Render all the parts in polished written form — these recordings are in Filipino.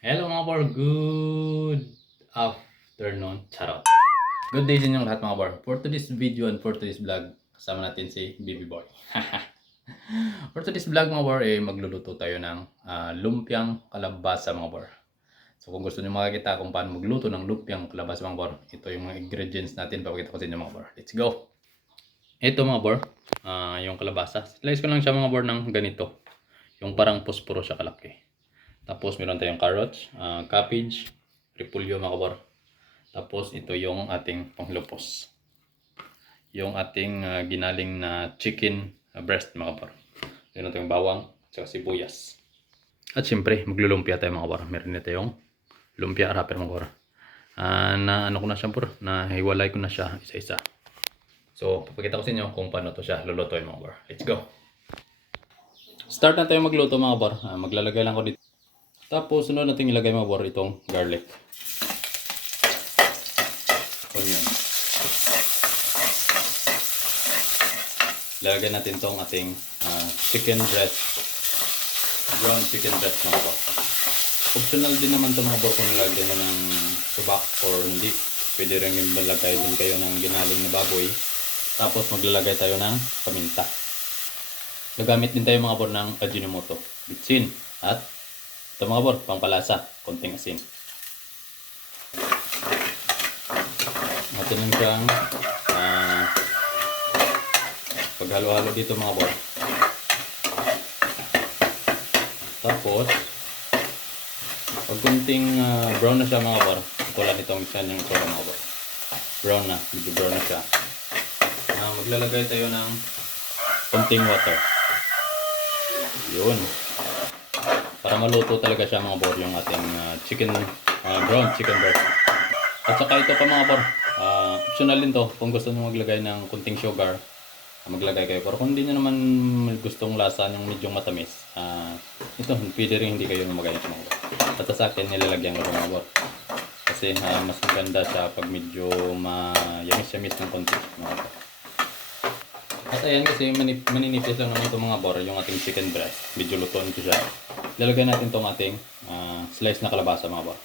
Hello mga bor, good afternoon. Charot. Good day sa inyong lahat mga bor. For today's video and for today's vlog, kasama natin si Baby Boy. For today's vlog mga bor, magluluto tayo ng lumpiang kalabasa mga bor. So kung gusto niyo makakita kung paano magluto ng lumpiang kalabasa mga bor, ito yung mga ingredients natin. Papakita ko sa inyo mga bor. Let's go! Ito mga bor, yung kalabasa. Slice ko lang siya mga bor ng ganito. Yung parang posporo siya kalaki. Tapos meron tayong carrots, cabbage, repolyo mga kabor. Tapos ito yung ating panglupos. Yung ating ginaling na chicken breast mga kabor. Meron tayong bawang at sibuyas. At siyempre maglulumpia tayo mga kabor. Meron na tayong lumpia wrapper mga kabor. Na ano ko na siya bro, na hiwalay ko na siya isa-isa. So papakita ko sa inyo kung paano to siya lulutuin mga kabor. Let's go! Start na tayo magluto mga kabor. Maglalagay lang ko dito. Tapos sunod natin ilagay mga kabor itong garlic. Onion. Lalagyan natin tong ating chicken breast. Ground chicken breast mga bro. Optional din naman to mga bro kung nalagyan nyo ng subak or hindi. Pwede rin yung malagay din kayo ng ginaling na baboy. Tapos maglalagay tayo ng paminta. Gagamit din tayo mga bro ng Ajinomoto, bitsin at ito mga bro, pangpalasa, konting asin. Natin lang siyang paghalo-halo dito mga bor. Tapos pag kunting brown na siya mga bor, tulad nitong isa yung itsura mga bor. Brown na, medyo brown na siya. Maglalagay tayo ng kunting water. Yun. Para maluto talaga siya mga bor yung ating brown chicken breast. At saka ito pa mga bor, optional din to kung gusto nyo maglagay ng kunting sugar. Maglagay kayo. Pero kung hindi nyo naman gustong lasa yung medyo matamis, ito, pwede rin hindi kayo magalit mga bor. At sa akin, nilalagyan ko mga bor. Kasi mas maganda siya pag medyo yamis-yamis ng konti mga bor. At ayan kasi maninipis lang naman itong mga bor, yung ating chicken breast. Medyo lutuan ko siya. Lalagyan natin itong ating slice na kalabasa mga bor.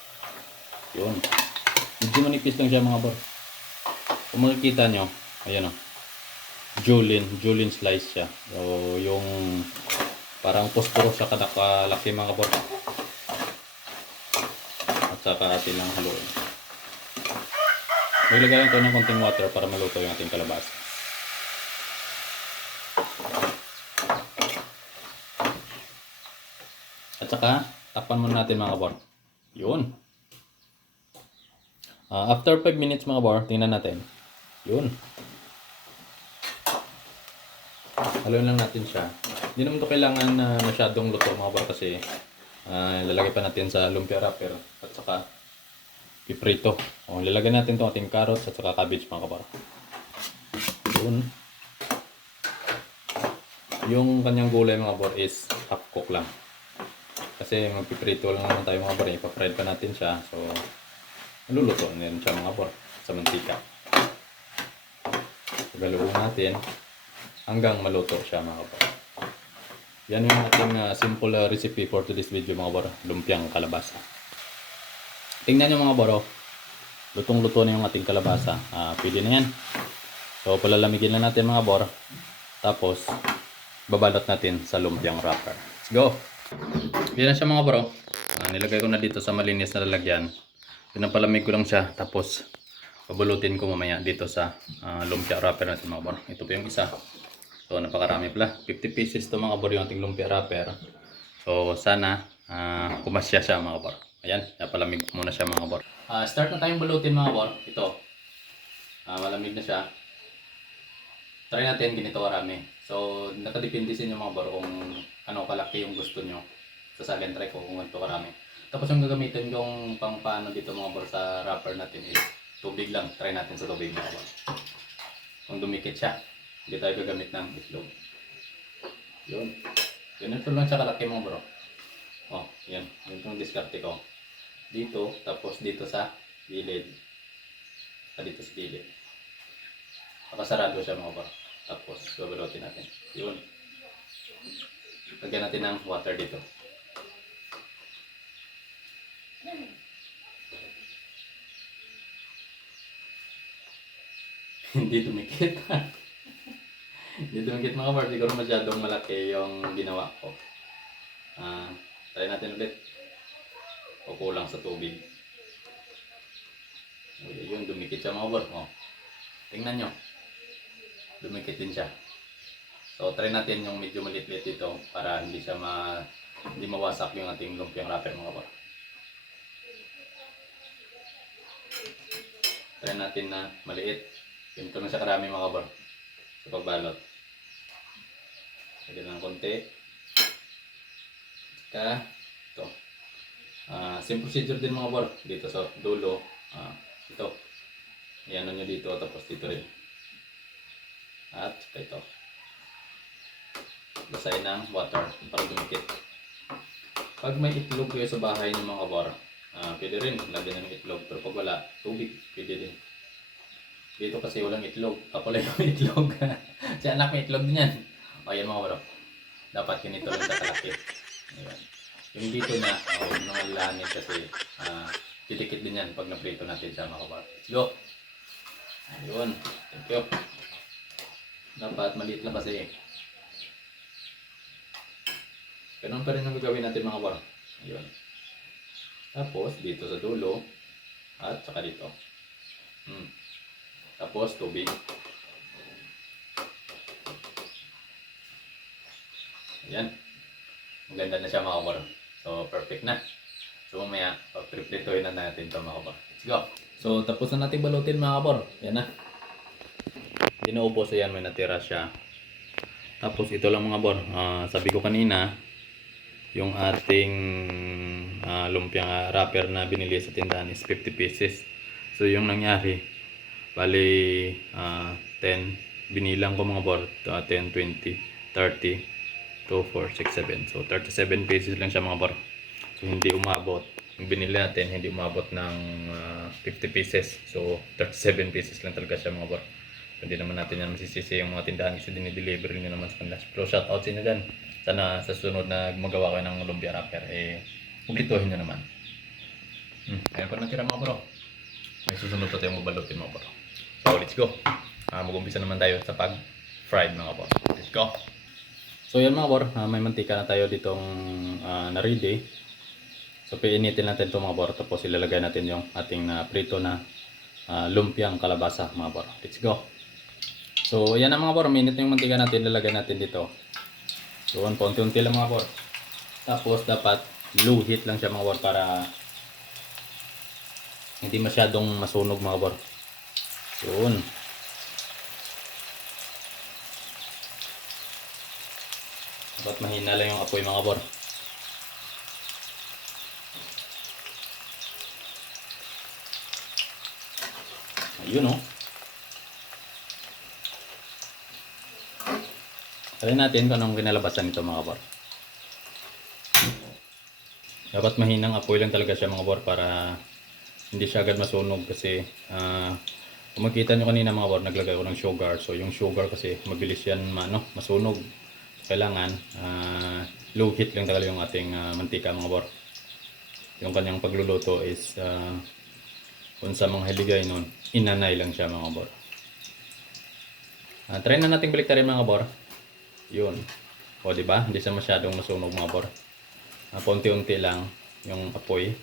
Yun. Medyo manipis lang siya mga bor. Kung makikita nyo, ayan o. Julin slice siya. O yung parang posporo siya kadakalaki mga bor. At saka atin lang haluin. Maglagay lang ito ng konting water para maluto yung ating kalabasa. At saka takpan muna natin mga bor. Yun. After 5 minutes mga bor, tingnan natin. Yun. Haluin lang natin siya. Hindi naman ito kailangan na masyadong luto mga bor kasi lalagay pa natin sa lumpia wrapper at saka piprito. Lalagay natin itong ating carrots at saka cabbage mga bor. Yun. Yung kanyang gulay mga bor is half cook lang. Kasi magpiprito lang naman tayo mga bor. Ipa-fried pa natin siya. So, maluluto na rin siya mga bor sa mantika. Pagaluin natin hanggang maluto siya mga bor. Yan yung ating simple recipe for today's video mga bor. Lumpiang kalabasa. Tingnan nyo mga bor. Lutong-luto na yung ating kalabasa. Pwede na yan. So, palalamigin na natin mga bor. Tapos, babalot natin sa lumpiang wrapper. Let's go! Yan na siya mga bro. Nilagay ko na dito sa malinis na lalagyan. Pinapalamig ko lang siya. Tapos babulutin ko mamaya dito sa lumpia wrapper natin mga bro. Ito po yung isa. So napakarami pala. 50 pieces to mga bro yung ating lumpia wrapper. So sana kumasya siya mga bro. Ayan, napalamig muna siya mga bro. Start na tayong balutin mga bro. Ito. Malamig na siya. Try natin ganito karami. So nakadepende sa inyo mga bro kung ano kalaki yung gusto nyo. Sa akin try ko kung ganito karami. Tapos yung gagamitin yung pang paano dito mga bro sa wrapper natin is tubig lang. Try natin sa tubig mga bro. Kung dumikit siya, hindi tayo gagamit ng itlog. Yun. Ganito lang siya kalaki mga bro. Yan. Yun yung diskarte ko. Dito, tapos dito sa gilid. Dito sa gilid. Nakasarado siya mga bro. Tapos babalutin natin. Yun. Lagyan natin ng water dito. Hindi dumikit. Hindi dumikit mga bar. Siguro masyadong malaki yung ginawa ko. Try natin ulit. O kulang sa tubig. Uy, yun, dumikit siya mga bar. Oh. Tingnan nyo. Dumikit din siya. So try natin yung medyo maliit-liit dito para hindi mawasak yung ating lumpiang wrapper mga bar. Try natin na maliit. Ganito lang siya karami mga bar sa pagbalot. Lagyan ng konti. Ito. Same procedure din mga bar. Dito sa dulo. Ito. Iano nyo dito tapos dito rin. At ito. Basahin ng water para dumikit. Pag may itlog kayo sa bahay ng mga bar, pwede rin lagyan ng itlog. Pero pag wala, tubig, pwede din. Dito kasi walang itlog. Ako lang yung itlog. Si anak may itlog din yan. O yan mga bar. Dapat ganito lang sa kalaki. Ayan. Yung dito na, huwag nang alahanin kasi titikit din yan pag naprito natin sa mga bar. Let's go! Ayun. Thank you. Dapat maliit lang kasi. Ganun pa rin ang gagawin natin mga bar. Ayun. Tapos dito sa dulo at saka dito. Tapos tubig. Ayan. Maganda na siya mga bar. So perfect na. So mamaya pag-prepletuhin na natin ito mga bar. Let's go. So tapos na natin balutin mga bar. Yan na. Dinuubos yan, may natira siya. Tapos ito lang mga bar. Sabi ko kanina yung ating lumpiang wrapper na binili sa tindahan is 50 pieces. So yung nangyari, bali 10, binilang ko mga bar, 10, 20, 30, 2, 4, 6, 7. So 37 pieces lang siya mga bar. So hindi umabot. Yung binili natin, hindi umabot ng 50 pieces. So 37 pieces lang talaga siya mga bar. Hindi naman natin yan masisisi yung mga tindahan kasi dinideliver nyo naman sa kanila. Pero shout out sa inyo dyan. Sana sa sunod na magawa kayo ng lumpia wrapper, kumplituhin nyo naman. Ayan pa natira mga bro. May susunod pa tayong mabalutin mga bro. So let's go. Mag-umpisa naman tayo sa pag-fried mga bro. Let's go. So yan mga bro, may mantika na tayo ditong na-ready. So piinitin natin ito mga bro. Tapos ilalagay natin yung ating prito na lumpiang kalabasa mga bro. Let's go. So yan na mga bro, minute yung mantika natin, ilalagay natin dito. So, paunti-unti lang mga bor. Tapos, dapat low heat lang siya mga bor para hindi masyadong masunog mga bor. Yun. Dapat mahina lang yung apoy mga bor. Ayun oh. Try natin kung anong kinalabasan nito mga bor. Dapat mahinang apoy lang talaga siya mga bor para hindi siya agad masunog kasi kung makita nyo kanina mga bor, naglagay ko ng sugar. So yung sugar kasi mabilis yan masunog. Kailangan low heat lang talaga yung ating mantika mga bor. Yung kanyang pagluluto is kung sa mga hiligay nun, inanay lang siya mga bor. Try na natin baliktarin mga bor. Yun. O diba? Hindi siya masyadong masunog mga bor. Paunti-unti lang yung apoy.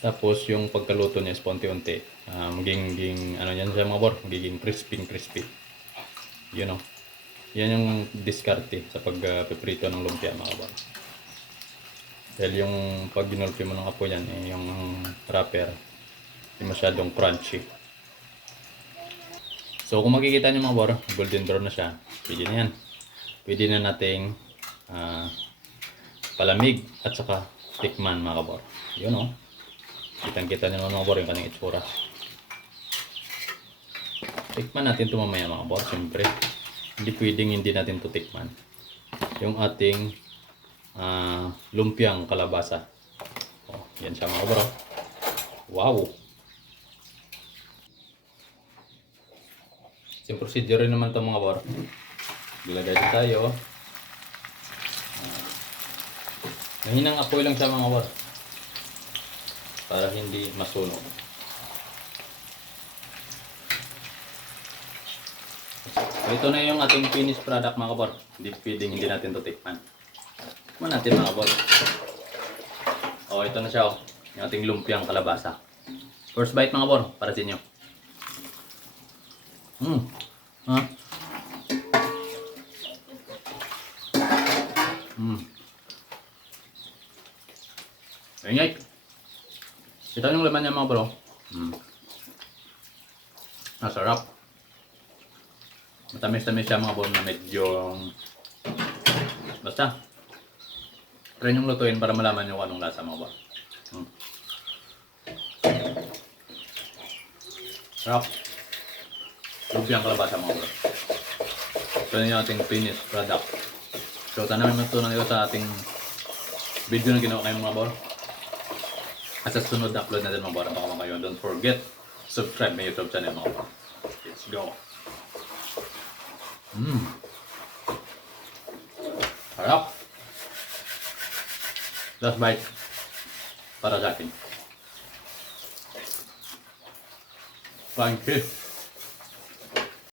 Tapos yung pagkaluto niya is paunti-unti. Magiging ano yan siya mga bor, magiging crispy. Yun o. Yan yung diskarte sa pagpiprito ng lumpia mga bor. Dahil yung pag ginulpi mo ng apoy yan, yung wrapper, hindi masyadong crunchy. So kung makikita nyo mga bor, golden brown na siya. Pwede na yan. Pwede na nating palamig at saka tikman mga kabor. Yun o. Kitang-kita nyo mga kabor yung kanyang itsura. Tikman natin ito mamaya mga kabor. Siyempre, hindi pwedeng hindi natin ito tikman. Yung ating lumpiang kalabasa. O, yan siya mga kabor. Wow! Yung procedure rin naman ito mga kabor. Ilagay din tayo. Mahinang apoy lang siya mga war. Para hindi masunog. ito na yung ating finished product mga kabor. Hindi pwedeng hindi natin ito tikman. Tikman natin mga kabor. Ito na siya yung ating lumpiang kalabasa. First bite mga kabor, para sa inyo. Ha? Ingay. Ito yung laman niya mga bro. Masarap. Matamis-tamis siya mga bro na medyo basta. Try niyong lutuin para malaman nyo kung anong lasa mga bro. Sarap. Lumpiang kalabasa mga bro. Ito na yung ating finished product. So sana may matutunan kayo sa ating video na ginawa kayo mga bro. At sa sunod na upload natin mga bro, baka kayo. Don't forget, subscribe my YouTube channel mga bro. Let's go. Harap. Last bite para sa akin. Thank you.